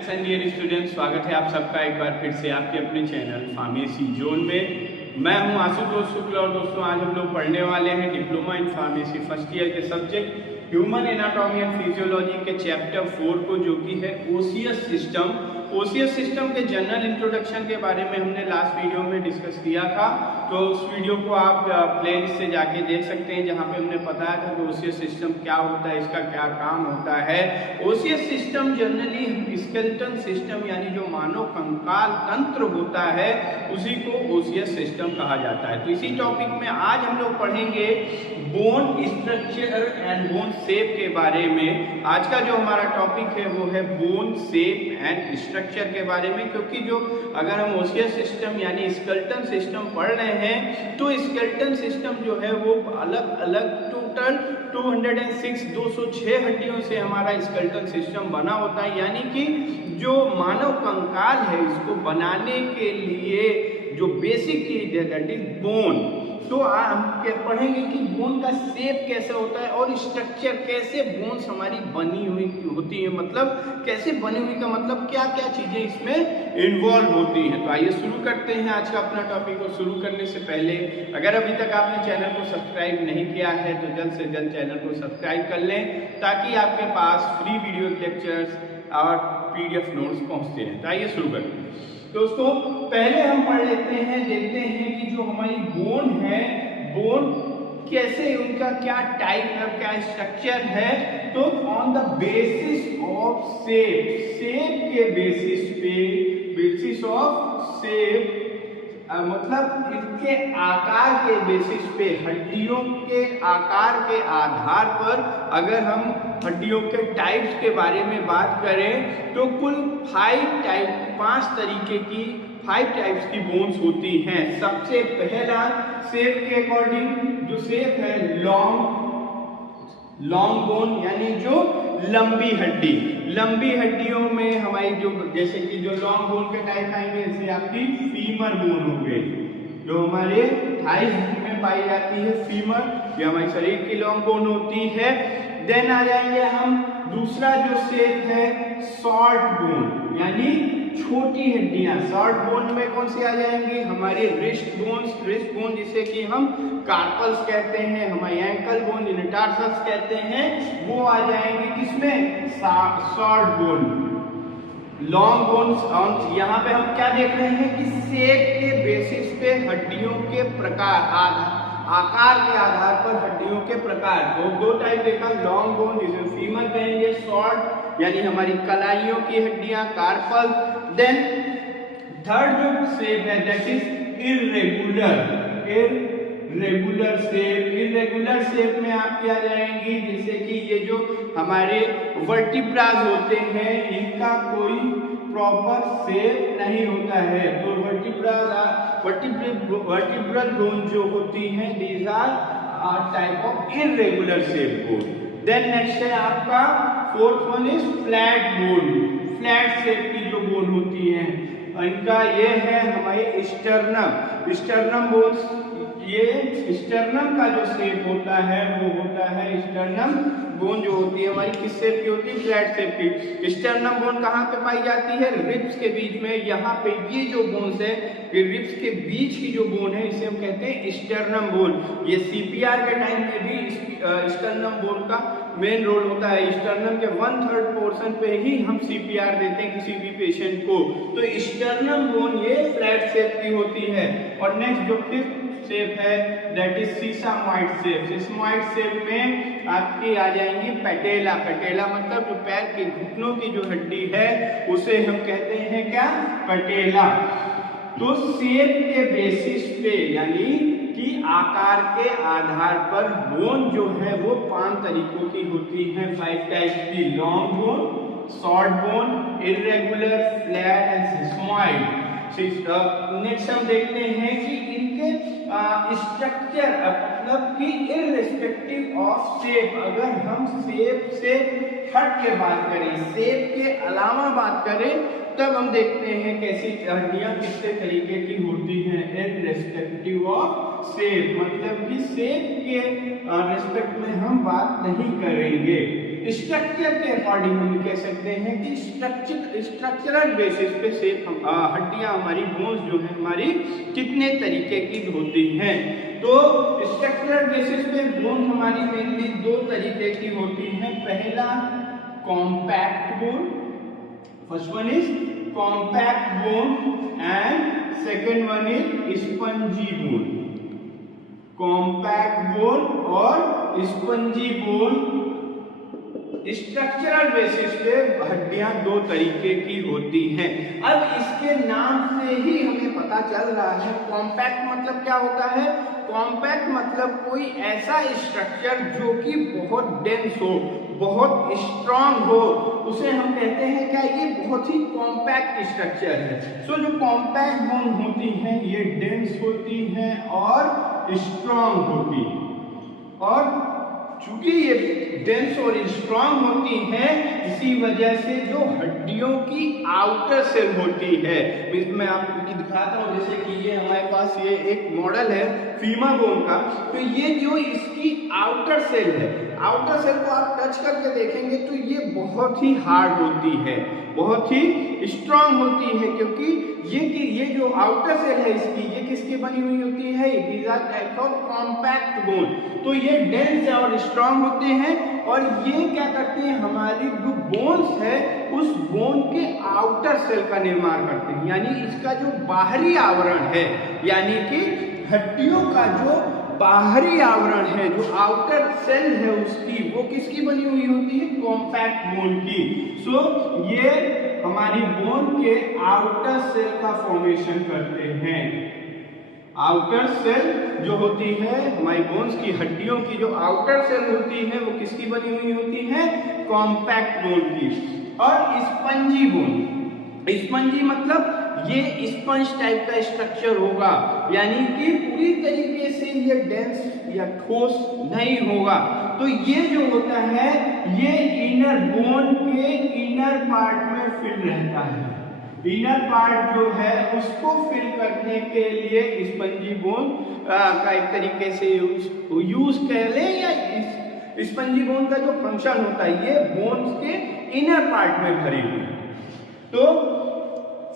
Dear student, स्वागत है आप सबका एक बार फिर से आपके अपने चैनल फार्मेसी जोन में। मैं हूं आशुतोष शुक्ल और दोस्तों आज हम लोग पढ़ने वाले हैं diploma in pharmacy first year के subject human anatomy and physiology के चैप्टर 4 को, जो कि है ओसियस सिस्टम। ओसियस सिस्टम के जनरल इंट्रोडक्शन के बारे में हमने लास्ट वीडियो में डिस्कस किया था, तो उस वीडियो को आप प्लेलिस्ट से जाके देख सकते हैं, जहां पे हमने बताया था कि ओसियस सिस्टम क्या होता है, इसका क्या काम होता है। Osseous system generally skeleton system यानी जो मानव कंकाल तंत्र होता है उसी को ओसियस सिस्टम कहा जाता है। तो इसी टॉपिक में आज हम लोग पढ़ेंगे bone structure and bone shape के बारे में। आज का जो हमारा टॉपिक है वो है बोन शेप एंड स्ट्रक्चर के बारे में, क्योंकि जो अगर हम ओसियस सिस्टम यानी स्केलेटन सिस्टम पढ़ रहे हैं तो स्केलेटन सिस्टम जो है वो अलग अलग टोटल 206 हड्डियों से हमारा स्केलेटन सिस्टम बना होता है। यानी कि जो मानव कंकाल है इसको बनाने के लिए जो बेसिक चीज है दैट इज बोन। तो हम पढ़ेंगे कि बोन का शेप कैसे होता है और स्ट्रक्चर कैसे बोन्स हमारी बनी हुई होती है, मतलब कैसे बनी हुई का मतलब क्या क्या चीजें इसमें इन्वॉल्व होती हैं। तो आइए शुरू करते हैं आज का अपना टॉपिक। को शुरू करने से पहले अगर अभी तक आपने चैनल को सब्सक्राइब नहीं किया है तो जल्द से जल्द चैनल को सब्सक्राइब कर लें, ताकि आपके पास फ्री वीडियो लेक्चर्स और PDF नोट्स पहुंचते हैं। तो आइए शुरू करते हैं दोस्तों। पहले हम पढ़ लेते हैं, देखते हैं कि जो हमारी बोन है, बोन कैसे, उनका क्या टाइप है, क्या स्ट्रक्चर है। तो on the basis of shape, shape के बेसिस पे, बेसिस ऑफ शेप मतलब इनके आकार के बेसिस पे, हड्डियों के आकार के आधार पर अगर हम हड्डियों के टाइप्स के बारे में बात करें तो कुल 5 तरीके की 5 टाइप्स की बोन्स होती हैं। सबसे पहला शेप के अकॉर्डिंग जो शेप है लॉन्ग बोन यानी जो लंबी हड्डी। लंबी हड्डियों में हमारी जो जैसे कि जो लॉन्ग बोन के टाइप आएंगे, जैसे आपकी फीमर बोन हो गई जो हमारे थाइस में पाई जाती है। फीमर ये हमारे शरीर की लॉन्ग बोन होती है। देन आ जाएंगे हम दूसरा जो शेप है शॉर्ट बोन यानी छोटी हड्डियां। शॉर्ट बोन में कौन सी आ जाएंगी, हमारी रिस्ट बोन जिसे कि हम कार्पल्स कहते हैं, हमारी एंकल बोन जिन्हें टार्सस कहते हैं, वो आ जाएंगे किसमें, शॉर्ट बोन। लॉन्ग बोन्स यहाँ पे हम क्या देख रहे हैं कि शेप के बेसिस पे हड्डियों के प्रकार, आकार के आधार पर हड्डियों के प्रकार। तो 2 टाइप देखा, लॉन्ग बोन जिसे फीमर कहेंगे, शॉर्ट यानी हमारी कलाइयों की हड्डियां, कार्पल। देन थर्ड जो शेप है that is irregular shape. Irregular shape में आप क्या जाएंगी, जैसे कि ये जो हमारे वर्टिब्रास होते हैं इनका कोई प्रॉपर शेप नहीं होता है। तो वर्टिब्रल बोन जो होती हैं these are type of irregular shape bone. Then next है आपका fourth one is flat bone. Flat shape की जो बोन होती है इनका ये है हमारी स्टर्नम बोन्स। ये स्टर्नम का जो शेप होता है वो होता है स्टर्नम बोन जो होती है हमारी किस शेप की होती है, फ्लैट शेप की। स्टर्नम बोन कहाँ पे पाई जाती है, रिब्स के बीच में। यहाँ पे ये जो बोन्स है ये रिब्स के बीच की जो बोन है इसे हम कहते हैं स्टर्नम बोन। ये CPR के टाइम में भी स्टर्नम बोन का मेन रोल होता है। स्टर्नम के 1/3 पोर्शन पे ही हम CPR देते हैं किसी भी पेशेंट को। तो स्टर्नम बोन ये फ्लैट शेप की होती है। और नेक्स्ट जो फिफ्थ शेप है दैट इज सीसामॉइड शेप। सीसामॉइड शेप में आपकी आ जाएंगी पैटेला। पैटेला मतलब जो पैर के घुटनों की जो हड्डी है उसे हम कहते हैं क्या, पैटेला। तो शेप के बेसिस पे यानी कि आकार के आधार पर बोन जो है वो 5 तरीकों की होती है, 5 टाइप्स की, long bone, short bone, irregular, flat and sesamoid. Next हम देखते हैं कि इनके स्ट्रक्चर मतलब कि इर्रेस्पेक्टिव ऑफ शेप, अगर हम शेप से हट के बात करें, शेप के अलावा बात करें, तब हम देखते हैं कैसी हड्डियां कितने तरीके की होती हैं। इर्रेस्पेक्टिव ऑफ शेप मतलब कि शेप के रेस्पेक्ट में हम बात नहीं करेंगे। स्ट्रक्चर के अकॉर्डिंग हम कह सकते हैं कि स्ट्रक्चरल बेसिस पे से हड्डियां हमारी बोन्स जो है हमारी कितने तरीके की होती हैं। तो स्ट्रक्चरल बेसिस पे बोन हमारी मेनली दो तरीके की होती हैं। पहला compact bone, first one is compact bone and second one is spongy bone. Compact bone और स्पंजी बोन स्ट्रक्चरल बेसिस पे हड्डियां दो तरीके की होती हैं। अब इसके नाम से ही हमें पता चल रहा है कॉम्पैक्ट मतलब क्या होता है। कॉम्पैक्ट मतलब कोई ऐसा स्ट्रक्चर जो कि बहुत डेंस हो, बहुत स्ट्रांग हो, उसे हम कहते हैं क्या, ये बहुत ही कॉम्पैक्ट स्ट्रक्चर है। सो जो कॉम्पैक्ट बोन होती हैं ये डेंस होती हैं और स्ट्रांग होती हैं, और चूंकि ये डेंस और स्ट्रांग होती है इसी वजह से जो हड्डियों की आउटर सेल होती है, मैं आपको दिखाता हूं। जैसे कि ये हमारे पास ये एक मॉडल है फीमर बोन का, तो ये जो इसकी आउटर सेल है, आउटर सेल को आप टच करके देखेंगे तो ये बहुत ही हार्ड होती है, बहुत ही स्ट्रांग होती है, क्योंकि ये जो आउटर सेल है इसकी, ये किसकी बनी हुई होती है, it is a type of compact bone. तो ये डेंस और स्ट्रांग होते हैं और ये क्या करते हैं, हमारी जो बोन्स है उस बोन के आउटर सेल का निर्माण करते हैं, यानी इसका जो बाहरी आवरण है, यानी कि हड्डियों का जो बाहरी आवरण है, जो आउटर सेल है उसकी, वो किसकी बनी हुई होती है, कॉम्पैक्ट बोन की। सो ये हमारी बोन के आउटर सेल का फॉर्मेशन करते हैं। आउटर सेल जो होती है हमारी बोन्स की, हड्डियों की जो आउटर सेल होती है वो किसकी बनी हुई होती है, कॉम्पैक्ट बोन की। और स्पंजी बोन, स्पंजी मतलब ये स्पंज टाइप का स्ट्रक्चर होगा, यानी कि पूरी तरीके से ये डेंस या ठोस नहीं होगा। तो ये जो होता है ये इनर बोन के इनर पार्ट में फिल रहता है। इनर पार्ट जो है उसको फिल करने के लिए स्पंजी बोन का एक तरीके से यूज कर ले, या स्पंजी बोन का जो फंक्शन होता है ये बोन्स के इनर पार्ट में भरी हुई। तो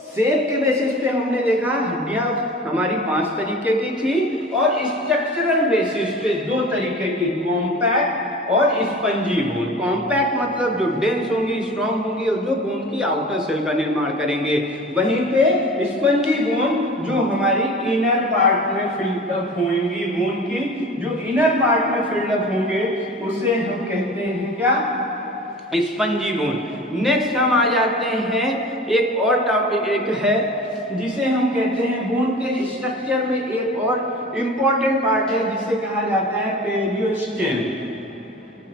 शेप के बेसिस पे हमने देखा हड्डियां हमारी 5 तरीके की थी, और स्ट्रक्चरल बेसिस पे 2 तरीके की, कॉम्पैक्ट और स्पंजी बोन। कॉम्पैक्ट मतलब जो डेंस होंगी, स्ट्रांग होंगी और जो बोन की आउटर सेल का निर्माण करेंगे। वहीं पे स्पंजी बोन जो हमारी इनर पार्ट में फिल्डअप होंगी, बोन की जो इनर पार्ट में फिल्डअप होंगे उसे हम कहते हैं क्या, स्पंजी बोन। नेक्स्ट हम आ जाते हैं एक और टॉपिक एक है जिसे हम कहते हैं बोन के स्ट्रक्चर में एक और इम्पोर्टेंट पार्ट है जिसे कहा जाता है पेरियोस्टेम।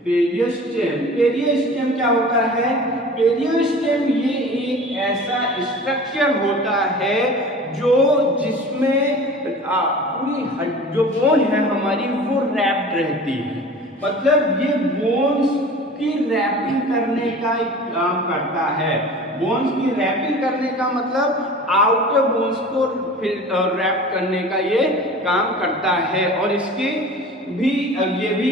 पेरियोस्टेम, पेरियोस्टेम क्या होता है, पेरियोस्टेम ये एक ऐसा स्ट्रक्चर होता है जो जिसमें पूरी जो बोन है हमारी वो रैप्ड रहती है, मतलब ये बोन्स की रैपिंग करने का एक काम करता है। बोन्स की रैपिंग करने का मतलब आउटर बोन्स को रैप करने का ये काम करता है। और इसकी भी ये भी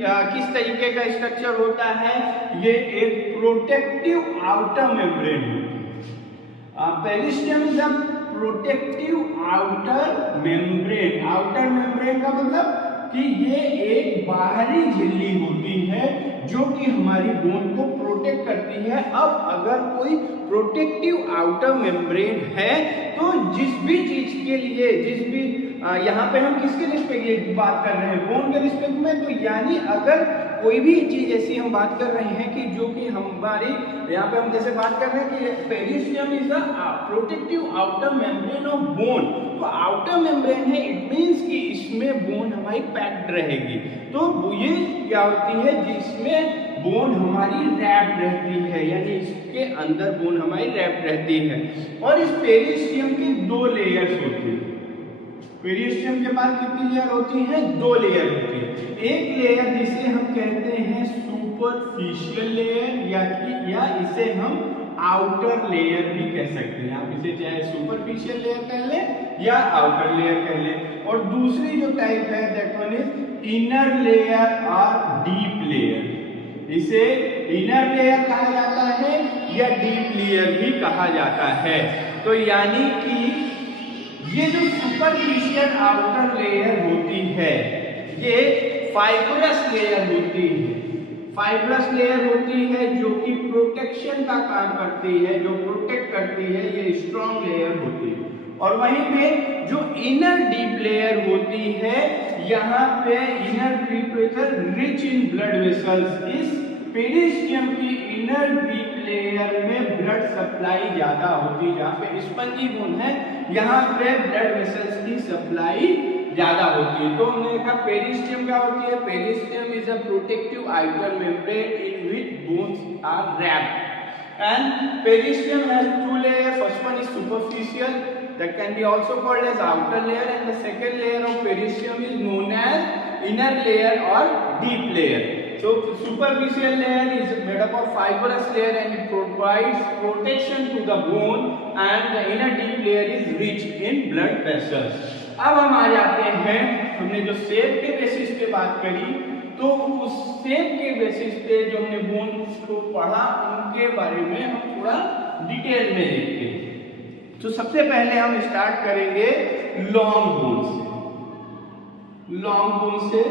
किस तरीके का स्ट्रक्चर होता है, ये एक प्रोटेक्टिव आउटर मेम्ब्रेन होती है। Periosteum is a protective outer membrane. Outer membrane का मतलब कि ये एक बाहरी झिल्ली होती है जो कि हमारी बोन को प्रोटेक्ट करती है। अब अगर कोई प्रोटेक्टिव आउटर मेम्ब्रेन है तो जिस भी चीज के लिए, जिस भी यहाँ पे हम किसके रिस्पेक्ट ये बात कर रहे हैं, बोन के रिस्पेक्ट में, तो यानी अगर कोई भी चीज ऐसी हम बात कर रहे हैं कि जो कि हमारी यहाँ पे हम जैसे बात कर रहे हैं कि periosteum is a protective outer membrane of bone, तो आउटर मेम्ब्रेन है, इट मींस कि इसमें बोन हमारी पैक्ड रहेगी। तो ये क्या होती है, जिसमें बोन हमारी रैप्ड रहती है, यानी इसके अंदर बोन हमारी रैप्ड रहती है। और इस पेरिस्टियम के 2 लेयर्स होते हैं। पेरिस्टियम के पास कितनी लेयर होती है, 2 लेयर होती है। एक लेयर जिसे हम कहते हैं सुपरफिशियल लेयर, या इसे हम आउटर लेयर भी कह सकते हैं। आप इसे चाहे सुपरफिशियल लेयर कह लें या आउटर लेयर कह लें। और दूसरी जो टाइप है that one is inner layer और डीप लेयर। इसे इनर लेयर कहा जाता है या डीप लेयर भी कहा जाता है। तो यानी कि ये जो सुपरफिशियल आउटर लेयर होती है ये फाइब्रस लेयर होती है। फाइब्रस लेयर होती है जो कि प्रोटेक्शन का काम करती है, जो प्रोटेक्ट करती है, ये स्ट्रॉन्ग लेयर होती है। और वहीं पे जो इनर डीप लेयर होती है यहाँ पे inner deep layer rich in blood vessels. इस पेरिस्टियम की इनर डीप लेयर में ब्लड सप्लाई ज्यादा होती है, जहाँ पे स्पंजी बोन है यहाँ पे ब्लड वेसल्स की सप्लाई ज्यादा होती है। तो हमने देखा पेरिस्टियम क्या होती है। Periosteum is a protective outer membrane in which bones are wrapped and periosteum has two layers. First one is superficial, that can be also called as outer layer, and the second layer of periosteum is known as inner layer or deep layer. So superficial layer is made up of fibrous layer and it provides protection to the bone, and the inner deep layer is rich in blood vessels. अब हम आ जाते हैं, हमने जो shape के basis पे बात करी, तो उस शेप के बेसिस पे जो हमने बोन को पढ़ा उनके बारे में हम थोड़ा डिटेल में देखते हैं। तो सबसे पहले हम स्टार्ट करेंगे लॉन्ग बोन से। लॉन्ग बोन से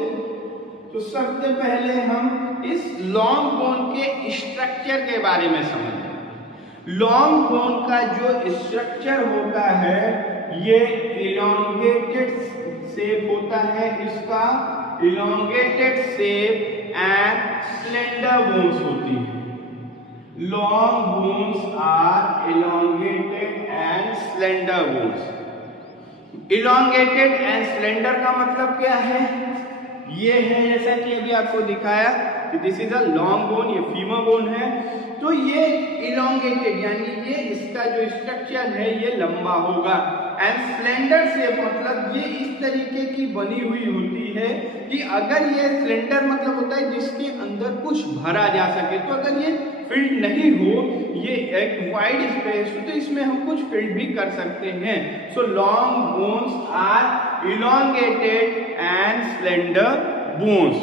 तो सबसे पहले हम इस लॉन्ग बोन के स्ट्रक्चर के बारे में समझें। लॉन्ग बोन का जो स्ट्रक्चर होता है ये इलोंगेटेड शेप होता है, इसका elongated shape and slender bones होती है। Long bones are elongated and slender bones। elongated and slender का मतलब क्या है? ये है जैसा कि अभी आपको दिखाया कि this is a long bone, ये फीमर बोन है। तो ये elongated यानी ये इसका जो स्ट्रक्चर है ये लंबा होगा। एंड स्लेंडर शेप मतलब ये इस तरीके की बनी हुई होती है कि अगर ये स्लेंडर मतलब होता है जिसके अंदर कुछ भरा जा सके। तो अगर ये फिल्ड नहीं हो, ये एक वाइड स्पेस हो, तो इसमें हम कुछ फिल्ड भी कर सकते हैं। So long bones are elongated and slender bones.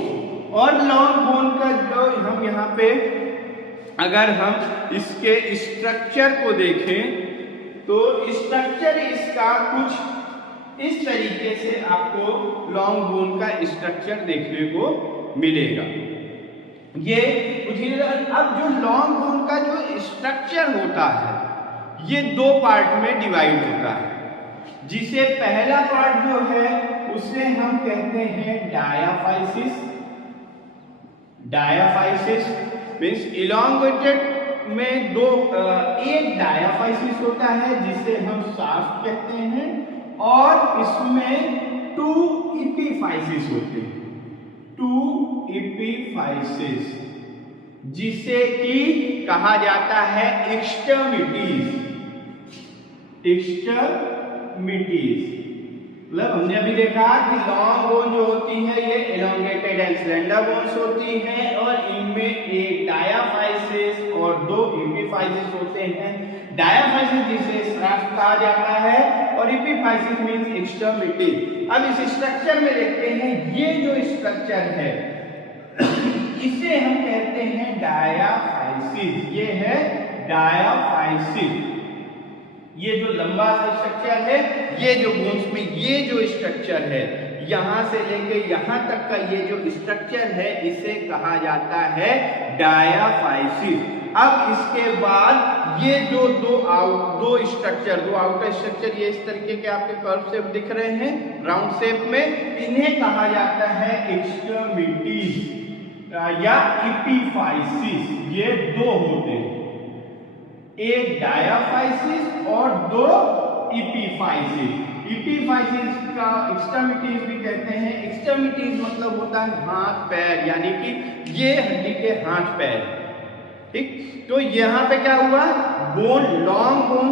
और लॉन्ग बोन का जो हम यहाँ पे अगर हम इसके स्ट्रक्चर को देखें तो स्ट्रक्चर इसका कुछ इस तरीके से आपको लॉन्ग बोन का स्ट्रक्चर देखने को मिलेगा। ये अब जो लॉन्ग बोन का जो स्ट्रक्चर होता है ये दो पार्ट में डिवाइड होता है, जिसे पहला पार्ट जो है उसे हम कहते हैं डायाफाइसिस। डायाफाइसिस मीन्स इलोंगेटेड में दो एक डायाफाइसिस होता है जिसे हम शाफ्ट कहते हैं, और इसमें टू एपिफाइसिस होते हैं। टू एपिफाइसिस जिसे कि कहा जाता है एक्सट्रीमिटीज। एक्सट्रीमिटीज मतलब हमने अभी देखा कि लॉन्ग बोन जो होती है ये एलोंगेटेड एंड स्लेंडर बोन्स होती हैं, और इनमें एक डायाफाइसिस और दो एपिफाइसिस होते हैं। डायाफाइसिस जिसे शाफ्ट कहा जाता है और एपिफाइसिस मींस एक्सट्रीमिटी। अब इस स्ट्रक्चर में देखते हैं, ये जो स्ट्रक्चर है इसे हम कहते हैं डायाफाइसिस। ये है डायाफाइसिस। ये जो लंबा सा स्ट्रक्चर है, ये जो बोन्स में ये जो स्ट्रक्चर है यहां से लेके यहां तक का ये जो स्ट्रक्चर है इसे कहा जाता है डायाफाइसिस। अब इसके बाद ये जो दो आउटर स्ट्रक्चर ये इस तरीके के आपके कर्व शेप दिख रहे हैं राउंड शेप में, इन्हें कहा जाता है एक्सट्रीमिटीज या एपिफाइसिस। ये दो होते हैं, एक डायाफाइसिस और दो एपिफाइसिस। एपिफाइसिस का एक्सट्रीमिटीज भी कहते हैं। एक्सट्रीमिटीज मतलब होता है हाथ पैर, यानी कि ये हड्डी के हाथ पैर। ठीक, तो यहाँ पे क्या हुआ, बोन लॉन्ग बोन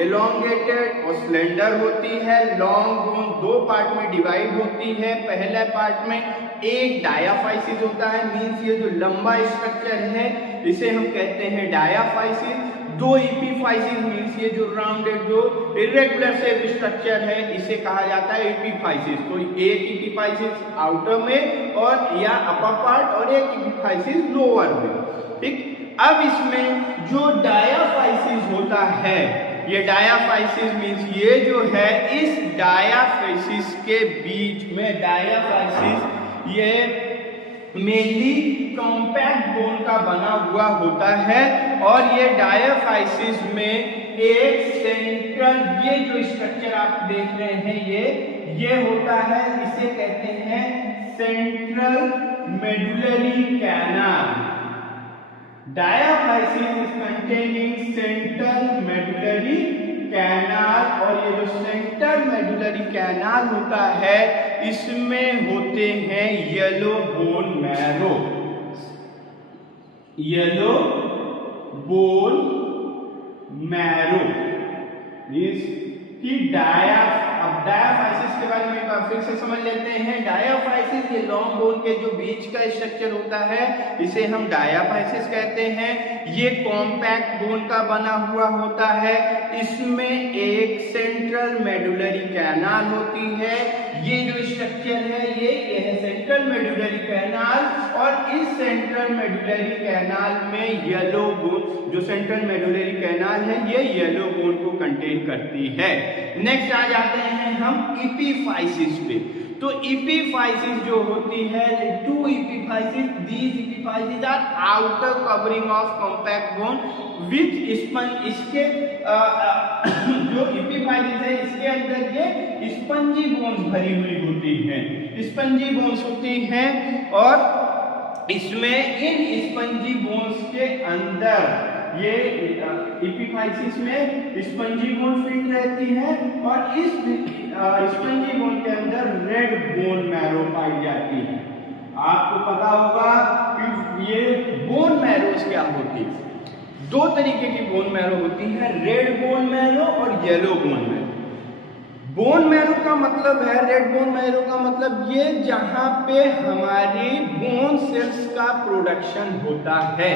एलोंगेटेड और स्लेंडर होती है। लॉन्ग बोन दो पार्ट में डिवाइड होती है। पहले पार्ट में एक डायाफाइसिस होता है, मींस ये जो लंबा स्ट्रक्चर है इसे हम कहते हैं डायाफाइसिस। दो एपिफाइसिस मींस ये जो राउंडेड जो इरेगुलर शेप स्ट्रक्चर है इसे कहा जाता है एपिफाइसिस। तो एक एपिफाइसिस आउटर में और या अपर पार्ट और एक एपिफाइसिस लोअर में। ठीक, अब इसमें जो डायाफाइसिस होता है, ये डायाफाइसिस मीन्स ये जो है इस डायाफाइसिस के बीच में डायाफाइसिस ये मेनली कॉम्पैक्ट बोन का बना हुआ होता है और ये डायाफाइसिस में एक सेंट्रल, ये जो स्ट्रक्चर आप देख रहे हैं ये होता है, इसे कहते हैं central medullary canal. Diaphysis is containing central medullary canal और ये जो सेंट्रल मेडुलरी कैनाल होता है इसमें होते हैं yellow bone marrow, yellow bone marrow कि अब डायाफाइसिस के बारे में एक बार फिर से समझ लेते हैं। डायाफाइसिस ये लॉन्ग बोन के जो बीच का स्ट्रक्चर होता है इसे हम डायाफाइसिस कहते हैं। ये कॉम्पैक्ट बोन का बना हुआ होता है, इसमें एक सेंट्रल मेडुलरी कैनाल होती है। ये जो स्ट्रक्चर है ये है सेंट्रल मेडुलरी कैनाल और इस सेंट्रल मेडुलरी कैनाल में येलो बोन, जो सेंट्रल मेडुलरी कैनाल है ये येलो बोन को कंटेन करती है। नेक्स्ट आ जाते हैं हम एपिफाइसिस पे। तो एपिफाइसिस जो होती है, two epiphysis, these epiphysis are outer covering of compact bone with sponge. इसके जो एपिफाइसिस है इसके अंदर ये स्पंजी बोन्स भरी हुई होती हैं, स्पंजी बोन्स होती हैं और इसमें इन स्पंजी बोन्स के अंदर ये एपिफाइसिस में स्पंजी बोन फिट रहती है और इस स्पंजी बोन के अंदर रेड बोन मैरो पाई जाती है। आपको पता होगा कि ये बोन मैरोस क्या होती है, दो तरीके की बोन मैरो होती है, रेड बोन मैरो और yellow bone marrow. Bone marrow का मतलब है, रेड बोन मैरो का मतलब ये जहां पे हमारी बोन सेल्स का प्रोडक्शन होता है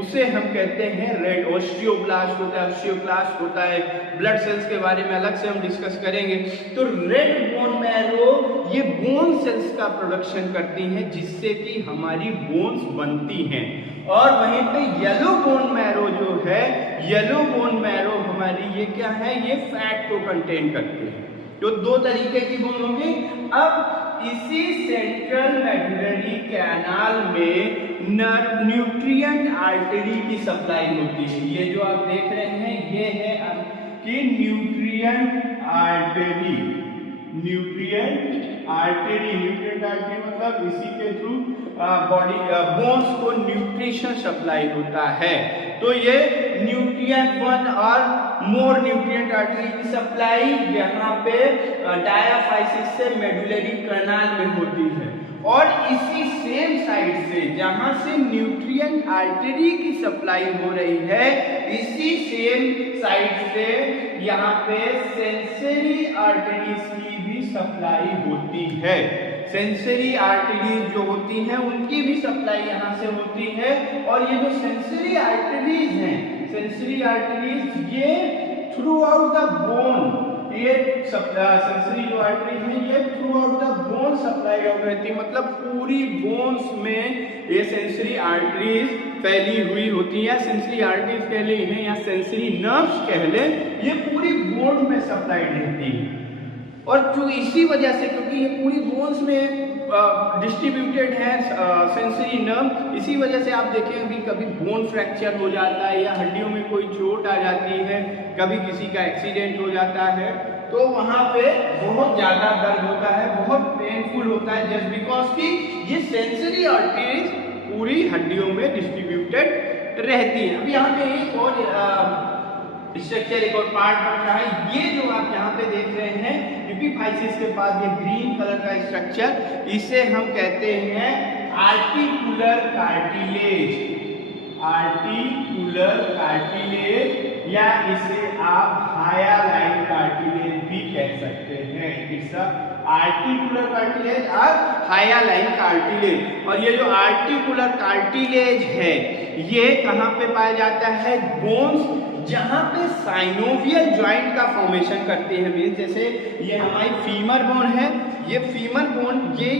उसे हम कहते हैं रेड। ऑस्टियोब्लास्ट होता है, ऑस्टियोक्लास्ट होता है, ब्लड सेल्स के बारे में अलग से हम डिस्कस करेंगे। तो रेड बोन मैरो ये बोन सेल्स का प्रोडक्शन करती हैं जिससे कि हमारी बोन्स बनती हैं। और वहीं पे येलो बोन मैरो जो है, येलो बोन मैरो हमारी ये क्या है, ये फैट को कंटेन करती है। तो दो तरीके की बोन होंगी। अब इसी सेंट्रल मेडुलरी कैनाल में न्यूट्रिएंट आर्टरी की सप्लाई होती है। ये जो आप देख रहे हैं ये है आपकी nutrient artery. Nutrient artery, nutrient artery मतलब इसी के थ्रू बॉडी बोन्स को न्यूट्रिशन सप्लाई होता है। तो ये न्यूट्रिएंट वन और मोर न्यूट्रिएंट आर्टरी की सप्लाई यहाँ पे डायाफाइसिस से मेडुलरी कैनाल में होती है और इसी सेम साइड से जहां से न्यूट्रिएंट आर्टरी की सप्लाई हो रही है इसी सेम साइड से यहाँ पे सेंसरी आर्टरीज की भी सप्लाई होती है। सेंसरी आर्टरीज जो होती हैं उनकी भी सप्लाई यहाँ से होती है। और ये जो सेंसरी आर्टरीज हैं, सेंसरी आर्टरीज ये थ्रू आउट द बोन, ये सेंसरी जो आर्टरीज हैं ये through out the bone supply out रहती है, मतलब पूरी बोन्स में ये सेंसरी आर्टरीज फैली हुई होती है। सेंसरी आर्टरीज कह ले इन्हें या सेंसरी नर्व्स कह ले, ये पूरी बोन में सप्लाई रहती है। और जो इसी वजह से, क्योंकि ये पूरी बोन्स में डिस्ट्रीब्यूटेड है सेंसरी नर्व, इसी वजह से आप देखेंगे कभी बोन फ्रैक्चर हो जाता है या हड्डियों में कोई चोट आ जाती है, कभी किसी का एक्सीडेंट हो जाता है तो वहां पे बहुत ज्यादा दर्द होता है, बहुत पेनफुल होता है, जस्ट बिकॉज कि ये सेंसरी आर्टरीज पूरी हड्डियों में डिस्ट्रीब्यूटेड रहती है। अब यहाँ पे एक और स्ट्रक्चर, एक और पार्ट बन रहा है। ये जो आप यहाँ पे देख रहे हैं एपिफाइसिस के पास ये ग्रीन कलर का स्ट्रक्चर, इसे हम कहते हैं आर्टिकुलर कार्टिलेज। आर्टिकुलर कार्टिलेज या इसे आप हायालाइन कार्टिलेज भी कह सकते हैं। इट्स आर्टिकुलर कार्टिलेज और हायालाइन कार्टिलेज। और ये जो आर्टिकुलर कार्टिलेज है ये कहाँ पे पाया जाता है, बोन्स जहां पे साइनोवियल जॉइंट का फॉर्मेशन करते हैं। मीन्स जैसे ये हमारी फीमर बोन है, ये फीमर बोन ये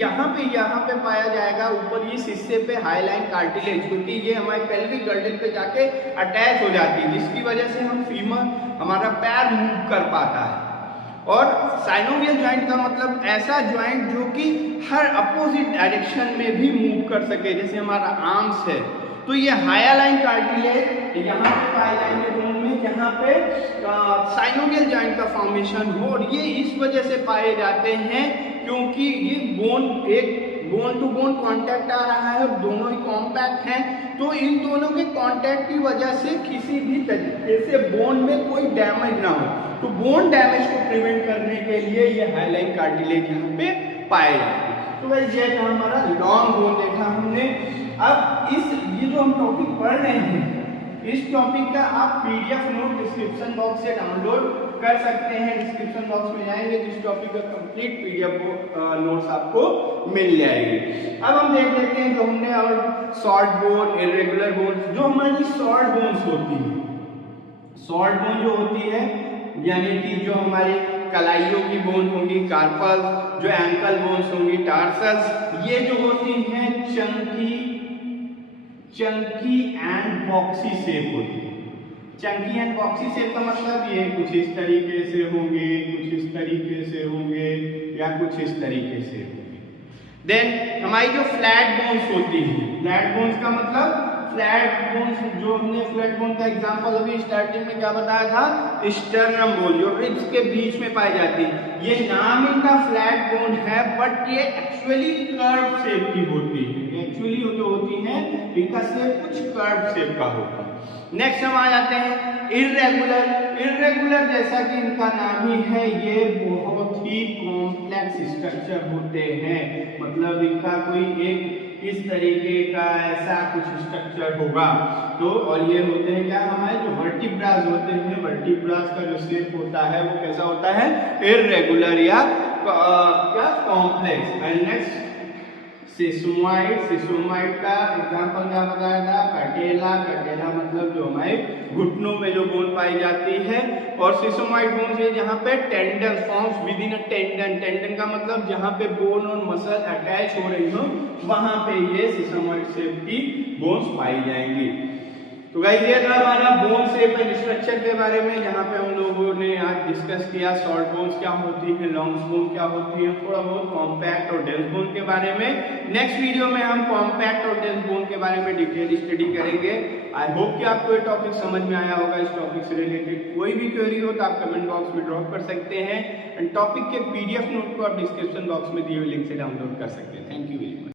यहाँ पे पाया जाएगा ऊपर इस हिस्से पे हाईलाइन कार्टिलेज, क्योंकि ये हमारे पेल्विक गर्डल पे जाके अटैच हो जाती है, जिसकी वजह से हम फीमर हमारा पैर मूव कर पाता है। और साइनोवियल जॉइंट का मतलब ऐसा जॉइंट जो कि हर अपोजिट डायरेक्शन में भी मूव कर सके, जैसे हमारा आर्म्स है। तो ये हाईलाइन कार्टिलेज यहाँ पे पाए जाएंगे बोन में, जहाँ पे साइनोवियल जॉइंट का फॉर्मेशन हो। और ये इस वजह से पाए जाते हैं क्योंकि ये बोन एक बोन टू बोन कांटेक्ट आ रहा है और दोनों ही कॉम्पैक्ट हैं, तो इन दोनों के कांटेक्ट की वजह से किसी भी तरीके से बोन में कोई डैमेज ना हो। तो बोन डैमेज को प्रिवेंट करने के लिए ये हाईलाइन कार्टिलेज यहाँ पे पाए जाते हैं। तो वैसे ये हमारा लॉन्ग बोन देखा हमने। अब ये जो हम टॉपिक पढ़ रहे हैं, इस टॉपिक का आप पीडीएफ नोट डिस्क्रिप्शन बॉक्स से डाउनलोड कर सकते हैं। डिस्क्रिप्शन बॉक्स में जाएंगे तो इस टॉपिक का कंप्लीट पीडीएफ नोट्स आपको मिल जाएगी। अब हम देख लेते हैं जो हमने और शॉर्ट बोन, इरेगुलर बोन, जो हमारी शॉर्ट बोन्स होती है। शॉर्ट बोन जो होती है यानी कि जो हमारे कलाइयों की बोन होंगी कार्पस, जो एंकल बोन्स होंगी टार्सस, ये जो होती हैं चंकी एंड बॉक्सी शेप होती है। चंकी एंड बॉक्सी शेप का मतलब ये कुछ इस तरीके से होंगे, कुछ इस तरीके से होंगे या कुछ इस तरीके से होंगे। देन हमारी जो फ्लैट बोन्स होती हैं, फ्लैट बोन्स का मतलब फ्लैट बोन्स, जो हमने फ्लैट बोन का एग्जांपल अभी स्टार्टिंग में क्या बताया था, स्टर्नम बोन जो रिब्स के बीच में पाई जाती है। ये नाम इनका फ्लैट बोन है बट ये एक्चुअली कर्व शेप की होती है। एक्चुअली जो होती है इनका शेप कुछ कर्व शेप का होता है। नेक्स्ट हम आ जाते हैं इर्रेगुलर। इर्रेगुलर जैसा कि इनका नाम ही है, ये बहुत ही कॉम्प्लेक्स स्ट्रक्चर होते हैं। मतलब इनका कोई एक इस तरीके का ऐसा कुछ स्ट्रक्चर होगा। तो और ये होते हैं क्या, हमारे जो वर्टिब्रास होते हैं, वर्टिब्रास का जो शेप होता है वो कैसा होता है, इर्रेगुलर या क्या complex. And next sesamoid. Sesamoid का एग्जांपल क्या बताया था, कटेला। कटेला मतलब जो हमारे घुटनों में जो बोन पाई जाती है। और सिसोमाइड बोन है जहाँ पे tendon forms with in a tendon. Tendon का मतलब जहाँ पे बोन और मसल अटैच हो रही हो वहां पे ये सिसोमाइड शेप की बोन्स पाई जाएंगी। तो गाइस ये था हमारा बोन शेप एंड स्ट्रक्चर के बारे में, जहाँ पे हम लोगों ने आज डिस्कस किया शॉर्ट बोन्स क्या होती है, लॉन्ग बोन क्या होती है, थोड़ा बहुत कॉम्पैक्ट और डेंस बोन के बारे में। नेक्स्ट वीडियो में हम कॉम्पैक्ट और डेंस बोन के बारे में डिटेल स्टडी करेंगे। आई होप कि आपको ये टॉपिक समझ में आया होगा। इस टॉपिक से रिलेटेड कोई भी क्वेरी हो तो आप कमेंट बॉक्स में ड्रॉप कर सकते हैं। एंड टॉपिक के पीडीएफ नोट को आप डिस्क्रिप्शन बॉक्स में दिए हुए लिंक से डाउनलोड कर सकते हैं। Thank you very much.